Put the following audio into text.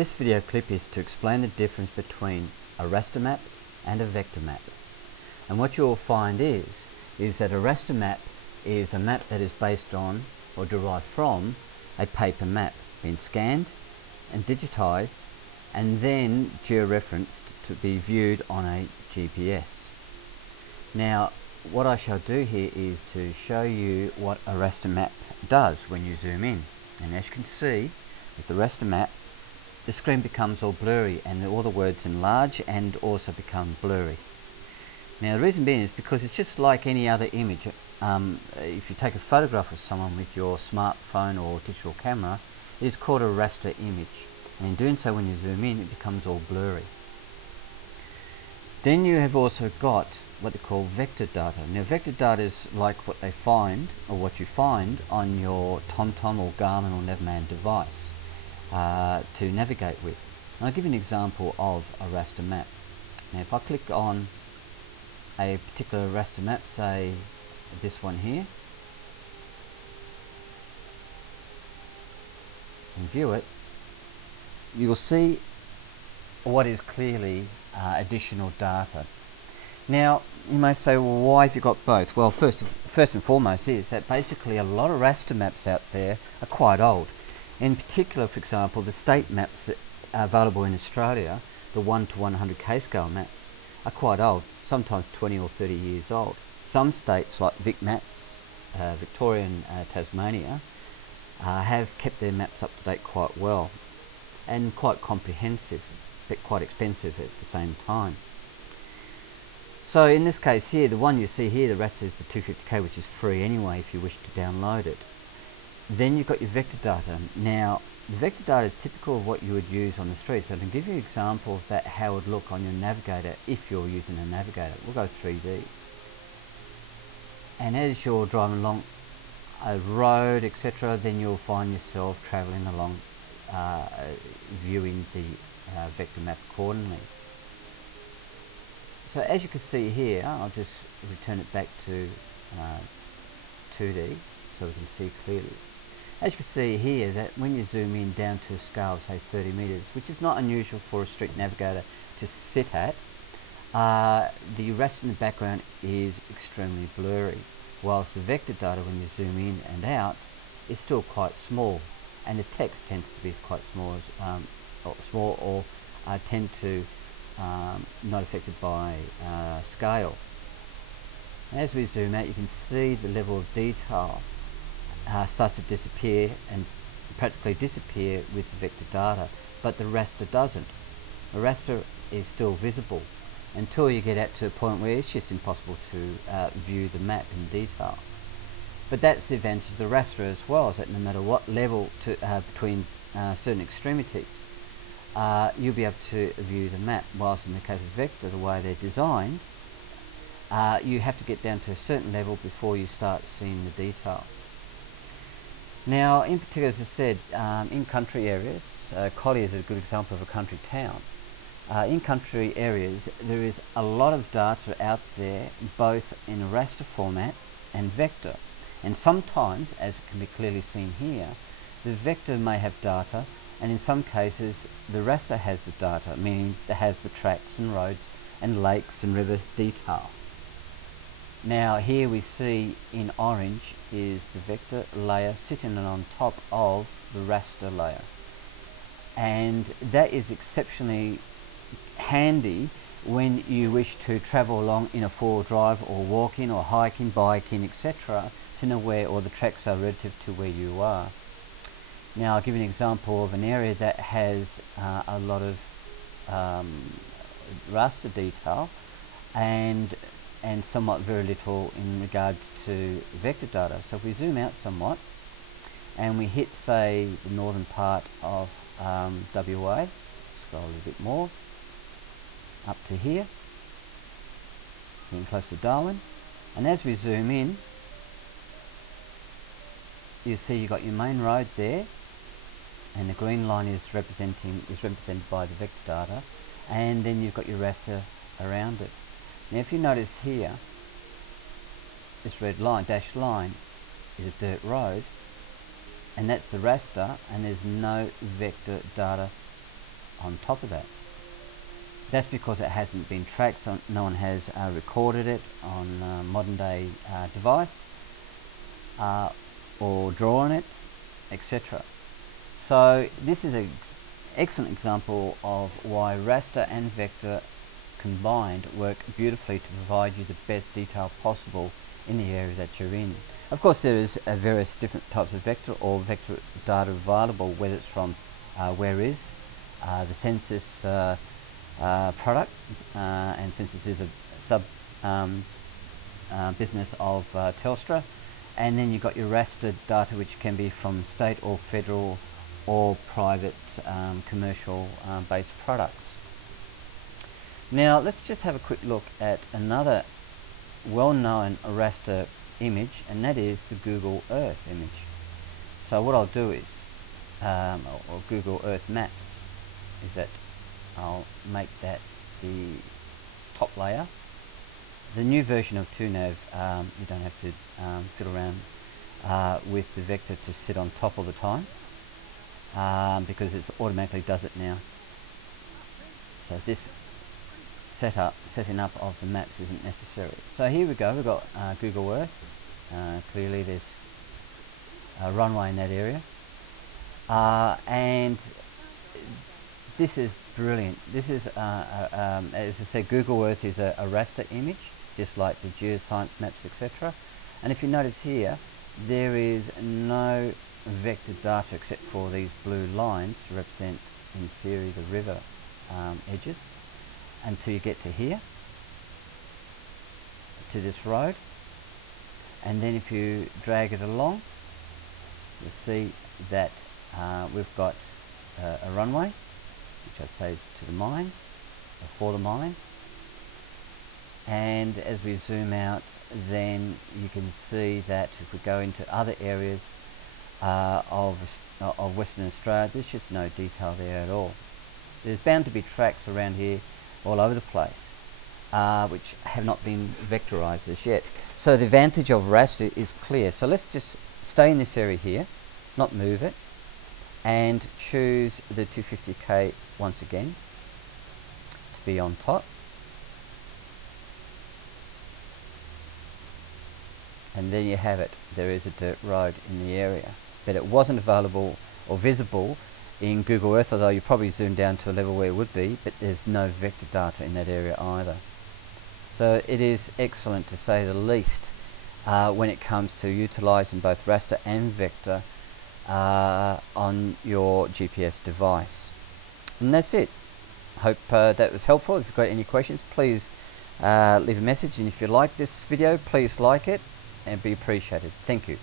This video clip is to explain the difference between a raster map and a vector map. And what you'll find is that a raster map is a map that is based on or derived from a paper map, being scanned and digitized and then georeferenced to be viewed on a GPS. Now, what I shall do here is to show you what a raster map does when you zoom in. And as you can see, with the raster map, the screen becomes all blurry and all the words enlarge and also become blurry. Now the reason being is because it's just like any other image. If you take a photograph of someone with your smartphone or digital camera, it is called a raster image, and in doing so, when you zoom in, it becomes all blurry. Then you have also got what they call vector data. Now vector data is like what they find, or what you find on your TomTom or Garmin or Navman device to navigate with. And I'll give you an example of a raster map. Now if I click on a particular raster map, say this one here, and view it, you will see what is clearly additional data. Now you may say, well, why have you got both? Well, first and foremost is that basically a lot of raster maps out there are quite old. In particular, for example, the state maps that are available in Australia, the 1 to 100k scale maps, are quite old, sometimes 20 or 30 years old. Some states like Vic Maps, Victoria and Tasmania, have kept their maps up to date quite well and quite comprehensive, but quite expensive at the same time. So in this case here, the one you see here, the raster is the 250k, which is free anyway if you wish to download it. Then you've got your vector data. Now the vector data is typical of what you would use on the street. So I can give you an example of that, how it would look on your navigator if you're using a navigator. We'll go 3D. And as you're driving along a road, etc., then you'll find yourself travelling along, viewing the vector map accordingly. So as you can see here, I'll just return it back to 2D so we can see clearly. As you can see here, that when you zoom in down to a scale of say 30 meters, which is not unusual for a street navigator to sit at, the raster in the background is extremely blurry, whilst the vector data, when you zoom in and out, is still quite small, and the text tends to be quite small, or tend to not affected by scale. As we zoom out, you can see the level of detail starts to disappear and practically disappear with the vector data, but the raster doesn't. The raster is still visible until you get out to a point where it's just impossible to view the map in detail. But that's the advantage of the raster as well, is that no matter what level between certain extremities, you'll be able to view the map, whilst in the case of vector, the way they're designed, you have to get down to a certain level before you start seeing the detail. Now in particular, as I said, in country areas, Collier is a good example of a country town. In country areas there is a lot of data out there, both in raster format and vector, and sometimes, as it can be clearly seen here, the vector may have data, and in some cases the raster has the data, meaning it has the tracks and roads and lakes and river detail. Now here we see in orange is the vector layer sitting on top of the raster layer, and that is exceptionally handy when you wish to travel along in a four-wheel drive or walking or hiking, biking, etc., to know where all the tracks are relative to where you are. Now I'll give you an example of an area that has a lot of raster detail and somewhat very little in regards to vector data. So if we zoom out somewhat and we hit, say, the northern part of WA, scroll a little bit more up to here, getting close to Darwin, and as we zoom in, you see you've got your main road there, and the green line is represented by the vector data, and then you've got your raster around it. Now if you notice here, this red line, dashed line, is a dirt road, and that's the raster, and there's no vector data on top of that. That's because it hasn't been tracked, so no one has recorded it on a modern day device or drawn it, etc. So this is an excellent example of why raster and vector combined work beautifully to provide you the best detail possible in the area that you're in. Of course, there is various different types of vector or vector data available, whether it's from Where Is, the census product, and census is a sub business of Telstra, and then you've got your raster data, which can be from state or federal or private commercial based products. Now let's just have a quick look at another well-known raster image, and that is the Google Earth image. So what I'll do is, or Google Earth Maps, is that I'll make that the top layer. The new version of TwoNav, you don't have to fiddle around with the vector to sit on top all the time, because it automatically does it now. So this setting up of the maps isn't necessary. So here we go, we've got Google Earth. Clearly there's a runway in that area, and this is brilliant. This is, as I said, Google Earth is a raster image, just like the geoscience maps, etc. And if you notice here, there is no vector data except for these blue lines to represent, in theory, the river edges, until you get to here, to this road. And then if you drag it along, you'll see that we've got a runway, which I'd say is to the mines, or for the mines. And as we zoom out, then you can see that if we go into other areas of Western Australia, there's just no detail there at all. There's bound to be tracks around here all over the place, which have not been vectorized as yet. So the advantage of raster is clear. So let's just stay in this area here, not move it, and choose the 250K once again to be on top. And there you have it. There is a dirt road in the area, but it wasn't available or visible in Google Earth, although you probably zoom down to a level where it would be, but there's no vector data in that area either. So it is excellent, to say the least, when it comes to utilizing both raster and vector on your GPS device. And that's it. Hope that was helpful. If you've got any questions, please leave a message, and if you like this video, please like it and be appreciated. Thank you.